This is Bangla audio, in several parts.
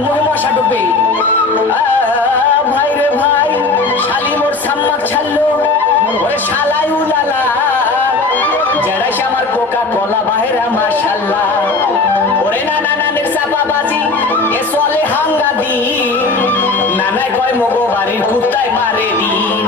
একটু বন্ধ মশা ঢুকবে আহ, ভাই রে ভাই শালি মোর সাম্মাক ছাড়লো। ওরে শালাই উলালা জেড়াইস আমার কোকা কলা বাহেরা মাশাল্লাহ। ওরে না না নানের চাপা বাজি এ চলে হাঙ্গা দি নানায় কয় মগো বাড়ির কুত্তায় মারে দিন।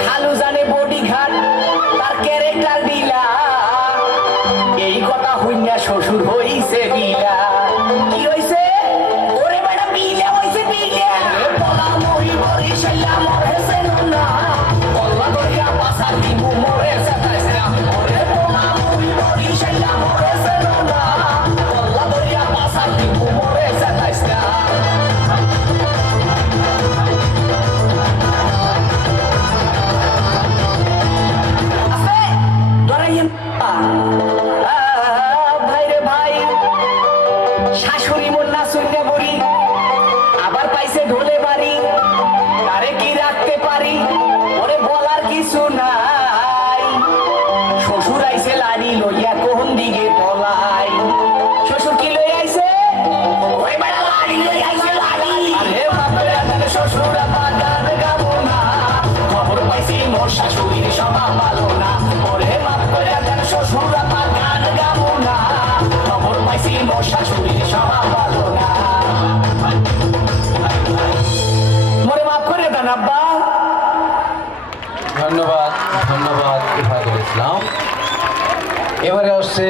খালু জানে বডি ঘাট ক্যারেক্টার দিলা এই কথা হইনা শ্বশুর হইছে বিলা কি হইছে? শাশুড়ি শুনে বড়ি। আবার পাইছে ঢোলে বাড়ি। তারে কি রাখতে পারি? বলার কিছু নাই। শ্বশুর আইছে লাড়ি শ্বশুর না। খবর পাইছি মোর শাশুড়ির শাশুড়ির ধন্যবাদ ধন্যবাদ ইফাদুল ইসলাম এবারে আসছে